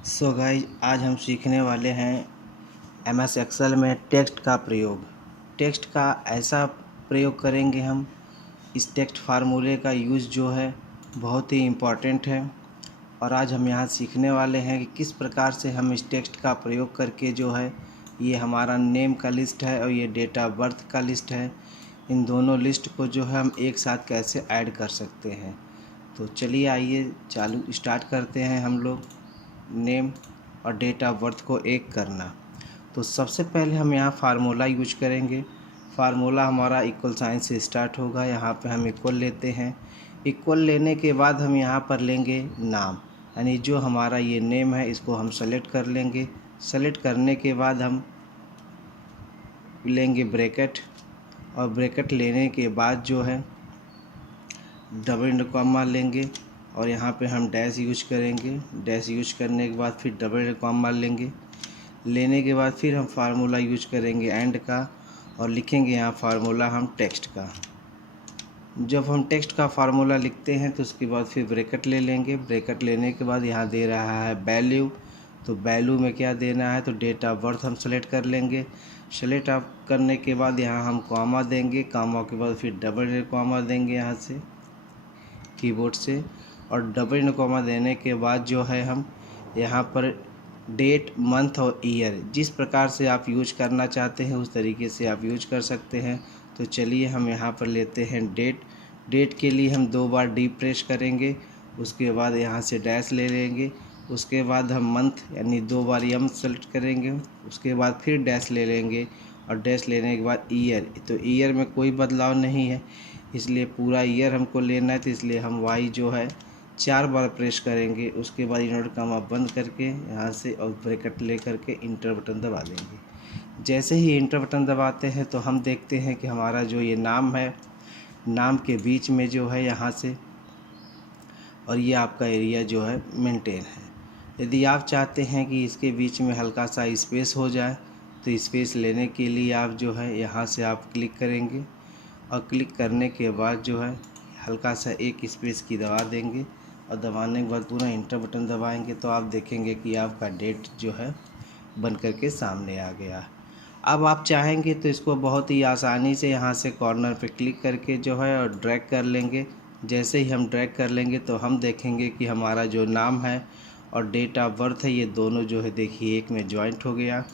So guys आज हम सीखने वाले हैं एमएस एक्सेल में टेक्स्ट का प्रयोग। टेक्स्ट का ऐसा प्रयोग करेंगे हम, इस टेक्स्ट फार्मूले का यूज़ जो है बहुत ही इम्पॉर्टेंट है। और आज हम यहाँ सीखने वाले हैं कि किस प्रकार से हम इस टेक्स्ट का प्रयोग करके जो है, ये हमारा नेम का लिस्ट है और ये डेट ऑफ बर्थ का लिस्ट है, इन दोनों लिस्ट को जो है हम एक साथ कैसे ऐड कर सकते हैं। तो चलिए आइए चालू स्टार्ट करते हैं हम लोग नेम और डेट ऑफ बर्थ को एक करना। तो सबसे पहले हम यहाँ फार्मूला यूज करेंगे। फार्मूला हमारा इक्वल साइन से स्टार्ट होगा। यहाँ पे हम इक्वल लेते हैं। इक्वल लेने के बाद हम यहाँ पर लेंगे नाम, यानी जो हमारा ये नेम है इसको हम सेलेक्ट कर लेंगे। सेलेक्ट करने के बाद हम लेंगे ब्रैकेट, और ब्रैकेट लेने के बाद जो है डबल कॉमा लेंगे और यहाँ पे हम डैश यूज करेंगे। डैश यूज करने के बाद फिर डबल कॉमा लेंगे। लेने के बाद फिर हम फार्मूला यूज करेंगे एंड का, और लिखेंगे यहाँ फार्मूला हम टेक्स्ट का। जब हम टेक्स्ट का फार्मूला लिखते हैं तो उसके बाद फिर ब्रैकेट ले लेंगे। ब्रैकेट लेने के बाद यहाँ दे रहा है वैल्यू, तो वैल्यू में क्या देना है, तो डेट ऑफ बर्थ हम सेलेक्ट कर लेंगे। सेलेक्ट ऑफ करने के बाद यहाँ हम कॉमा देंगे। कॉमा के बाद फिर डबल कॉमा देंगे यहाँ से कीबोर्ड से, और डबल कॉमा देने के बाद जो है हम यहाँ पर डेट, मंथ और ईयर जिस प्रकार से आप यूज करना चाहते हैं उस तरीके से आप यूज कर सकते हैं। तो चलिए हम यहाँ पर लेते हैं डेट। डेट के लिए हम 2 बार डी प्रेस करेंगे, उसके बाद यहाँ से डैश ले लेंगे। उसके बाद हम मंथ यानी 2 बार यम सेलेक्ट करेंगे, उसके बाद फिर डैश ले लेंगे, और डैश लेने के बाद ईयर। तो ईयर में कोई बदलाव नहीं है, इसलिए पूरा ईयर हमको लेना है, तो इसलिए हम वाई जो है 4 बार प्रेस करेंगे। उसके बाद इन्वर्ट कॉमा बंद करके यहाँ से और ब्रैकेट ले करके इंटर बटन दबा देंगे। जैसे ही इंटर बटन दबाते हैं तो हम देखते हैं कि हमारा जो ये नाम है, नाम के बीच में जो है यहाँ से, और ये आपका एरिया जो है मेंटेन है। यदि आप चाहते हैं कि इसके बीच में हल्का सा स्पेस हो जाए तो स्पेस लेने के लिए आप जो है यहाँ से आप क्लिक करेंगे, और क्लिक करने के बाद जो है हल्का सा एक स्पेस की दबा देंगे, और दबाने के बाद पूरा इंटर बटन दबाएंगे तो आप देखेंगे कि आपका डेट जो है बन करके सामने आ गया। अब आप चाहेंगे तो इसको बहुत ही आसानी से यहाँ से कॉर्नर पे क्लिक करके जो है और ड्रैग कर लेंगे। जैसे ही हम ड्रैग कर लेंगे तो हम देखेंगे कि हमारा जो नाम है और डेट ऑफ बर्थ है ये दोनों जो है देखिए एक में जॉइंट हो गया।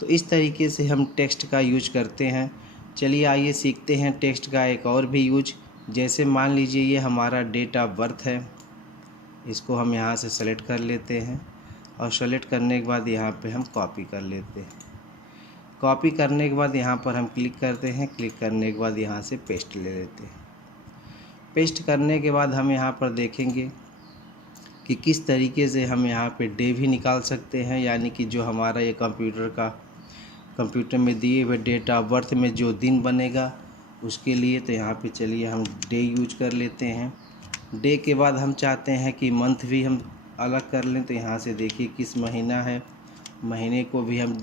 तो इस तरीके से हम टेक्स्ट का यूज करते हैं। चलिए आइए सीखते हैं टेक्स्ट का एक और भी यूज। जैसे मान लीजिए ये हमारा डेट ऑफ बर्थ है, इसको हम यहाँ से सेलेक्ट कर लेते हैं, और सेलेक्ट करने के बाद यहाँ पे हम कॉपी कर लेते हैं। कॉपी करने के बाद यहाँ पर हम क्लिक करते हैं। क्लिक करने के बाद यहाँ से पेस्ट ले लेते हैं। पेस्ट करने के बाद हम यहाँ पर देखेंगे कि किस तरीके से हम यहाँ पे डे भी निकाल सकते हैं, यानी कि जो हमारा ये कंप्यूटर में दिए हुए डेट ऑफ बर्थ में जो दिन बनेगा उसके लिए। तो यहाँ पे चलिए हम डे यूज कर लेते हैं। डे के बाद हम चाहते हैं कि मंथ भी हम अलग कर लें, तो यहाँ से देखिए किस महीना है, महीने को भी हम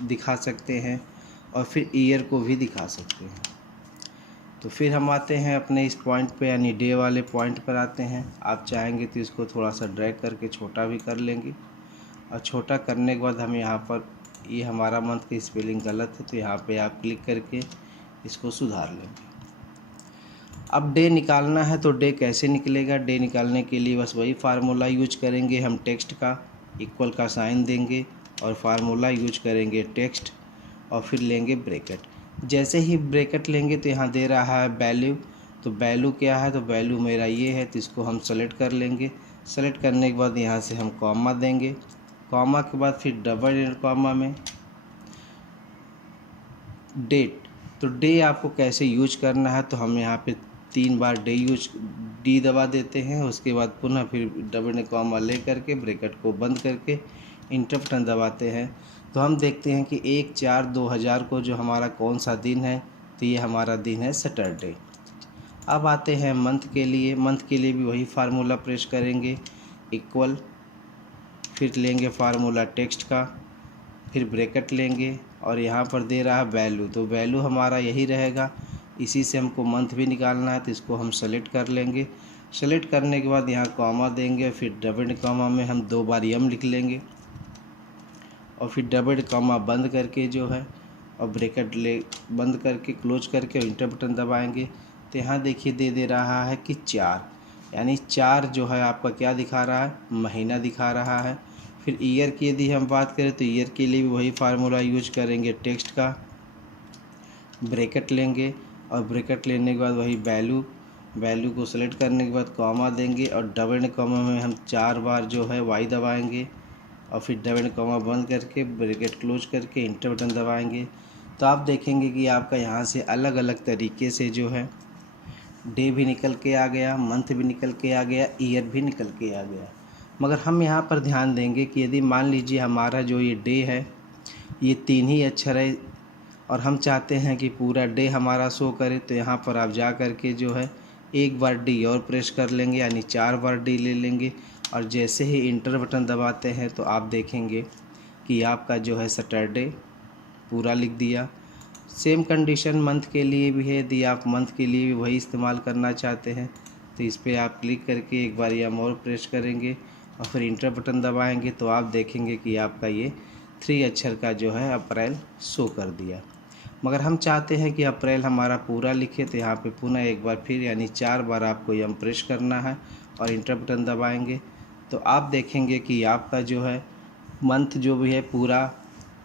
दिखा सकते हैं, और फिर ईयर को भी दिखा सकते हैं। तो फिर हम आते हैं अपने इस पॉइंट पे, यानी डे वाले पॉइंट पर आते हैं। आप चाहेंगे तो इसको थोड़ा सा ड्रैग करके छोटा भी कर लेंगे, और छोटा करने के बाद हम यहाँ पर ये हमारा मंथ की स्पेलिंग गलत है तो यहाँ पे आप क्लिक करके इसको सुधार लेंगे। अब डे निकालना है तो डे कैसे निकलेगा, डे निकालने के लिए बस वही फार्मूला यूज करेंगे हम टेक्स्ट का। इक्वल का साइन देंगे और फार्मूला यूज करेंगे टेक्स्ट, और फिर लेंगे ब्रैकेट। जैसे ही ब्रैकेट लेंगे तो यहाँ दे रहा है वैल्यू, तो वैल्यू क्या है, तो वैल्यू मेरा ये है, तो इसको हम सेलेक्ट कर लेंगे। सेलेक्ट करने के बाद यहाँ से हम कॉमा देंगे। कॉमा के बाद फिर डबल कॉमा में डेट। तो डे आपको कैसे यूज करना है, तो हम यहाँ पे 3 बार डी दबा देते हैं। उसके बाद पुनः फिर डबल कॉमा ले करके ब्रैकेट को बंद करके इंटर बटन दबाते हैं। तो हम देखते हैं कि 1/4/2000 को जो हमारा कौन सा दिन है, तो ये हमारा दिन है सैटरडे। अब आते हैं मंथ के लिए। मंथ के लिए भी वही फार्मूला प्रेस करेंगे, इक्वल, फिर लेंगे फार्मूला टेक्स्ट का, फिर ब्रैकेट लेंगे, और यहाँ पर दे रहा है वैल्यू, तो वैल्यू हमारा यही रहेगा। इसी से हमको मंथ भी निकालना है, तो इसको हम सेलेक्ट कर लेंगे। सेलेक्ट करने के बाद यहाँ कॉमा देंगे, फिर डबल कॉमा में हम 2 बार यम लिख लेंगे और फिर डबल कॉमा बंद करके जो है और ब्रैकेट ले बंद करके क्लोज करके और इंटर बटन दबाएंगे। तो यहाँ देखिए दे रहा है कि 4, यानी 4 जो है आपका क्या दिखा रहा है, महीना दिखा रहा है। फिर ईयर की यदि हम बात करें तो ईयर के लिए भी वही फार्मूला यूज करेंगे, टेक्स्ट का ब्रैकेट लेंगे और ब्रैकेट लेने के बाद वही वैल्यू को सेलेक्ट करने के बाद कॉमा देंगे और डबल कॉमा में हम 4 बार जो है वाई दबाएंगे और फिर डबल कॉमा बंद करके ब्रैकेट क्लोज करके इंटर बटन दबाएंगे। तो आप देखेंगे कि आपका यहाँ से अलग अलग तरीके से जो है डे भी निकल के आ गया, मंथ भी निकल के आ गया, ईयर भी निकल के आ गया। मगर हम यहाँ पर ध्यान देंगे कि यदि मान लीजिए हमारा जो ये डे है ये 3 ही अक्षर है और हम चाहते हैं कि पूरा डे हमारा शो करे, तो यहाँ पर आप जा कर के जो है एक बार डी और प्रेस कर लेंगे, यानी 4 बार डी ले लेंगे और जैसे ही इंटर बटन दबाते हैं तो आप देखेंगे कि आपका जो है सैटरडे पूरा लिख दिया। सेम कंडीशन मंथ के लिए भी है, यदि आप मंथ के लिए भी वही इस्तेमाल करना चाहते हैं तो इस पर आप क्लिक करके एक बार यम और प्रेस करेंगे और फिर इंटर बटन दबाएंगे तो आप देखेंगे कि आपका ये 3 अक्षर का जो है अप्रैल शो कर दिया। मगर हम चाहते हैं कि अप्रैल हमारा पूरा लिखे, तो यहाँ पे पुनः एक बार फिर यानी 4 बार आपको यम प्रेस करना है और इंटर बटन दबाएंगे तो आप देखेंगे कि आपका जो है मंथ जो भी है पूरा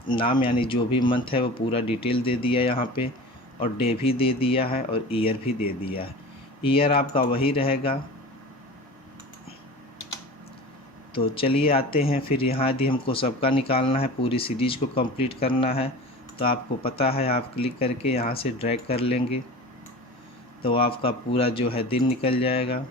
नाम, यानी जो भी मंथ है वो पूरा डिटेल दे दिया यहाँ पे और डे भी दे दिया है और ईयर भी दे दिया है। ईयर आपका वही रहेगा। तो चलिए आते हैं फिर यहाँ यदि हमको सबका निकालना है, पूरी सीरीज को कंप्लीट करना है तो आपको पता है आप क्लिक करके यहाँ से ड्रैग कर लेंगे तो आपका पूरा जो है दिन निकल जाएगा।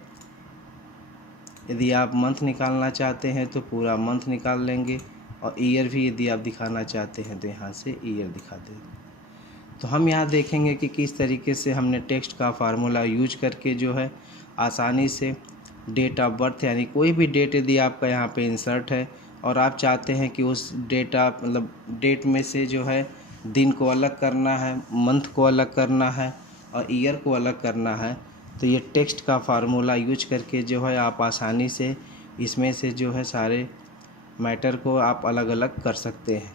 यदि आप मंथ निकालना चाहते हैं तो पूरा मंथ निकाल लेंगे और ईयर भी यदि आप दिखाना चाहते हैं तो यहाँ से ईयर दिखा देंगे। तो हम यहाँ देखेंगे कि किस तरीके से हमने टेक्स्ट का फार्मूला यूज करके जो है आसानी से डेट ऑफ बर्थ, यानी कोई भी डेट यदि आपका यहाँ पे इंसर्ट है और आप चाहते हैं कि उस डेट में से जो है दिन को अलग करना है, मंथ को अलग करना है और ईयर को अलग करना है, तो ये टेक्स्ट का फार्मूला यूज करके जो है आप आसानी से इसमें से जो है सारे मैटर को आप अलग अलग कर सकते हैं।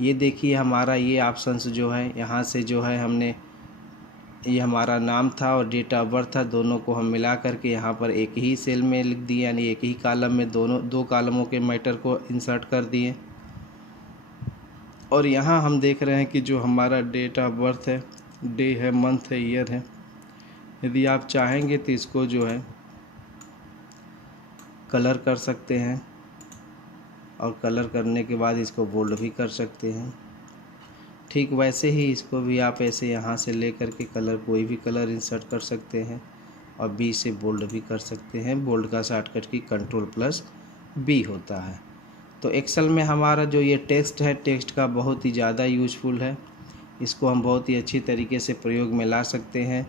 ये देखिए हमारा ये ऑप्शंस जो है यहाँ से जो है हमने ये हमारा नाम था और डेट ऑफ बर्थ था, दोनों को हम मिला करके यहाँ पर एक ही सेल में लिख दिए, यानी एक ही कॉलम में दो कॉलमों के मैटर को इंसर्ट कर दिए। और यहाँ हम देख रहे हैं कि जो हमारा डेट ऑफ बर्थ है, डे है, मंथ है, ईयर है, यदि आप चाहेंगे तो इसको जो है कलर कर सकते हैं और कलर करने के बाद इसको बोल्ड भी कर सकते हैं। ठीक वैसे ही इसको भी आप ऐसे यहाँ से ले कर के कलर, कोई भी कलर इंसर्ट कर सकते हैं और बी से बोल्ड भी कर सकते हैं। बोल्ड का शॉर्टकट की Ctrl+B होता है। तो एक्सेल में हमारा जो ये टेक्स्ट है, टेक्स्ट का बहुत ही ज़्यादा यूजफुल है, इसको हम बहुत ही अच्छी तरीके से प्रयोग में ला सकते हैं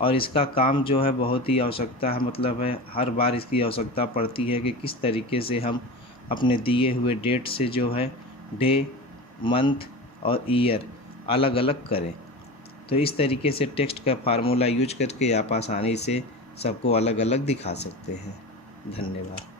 और इसका काम जो है बहुत ही आवश्यकता है, मतलब है हर बार इसकी आवश्यकता पड़ती है कि किस तरीके से हम अपने दिए हुए डेट से जो है डे, मंथ और ईयर अलग अलग करें। तो इस तरीके से टेक्स्ट का फार्मूला यूज करके आप आसानी से सबको अलग अलग दिखा सकते हैं। धन्यवाद।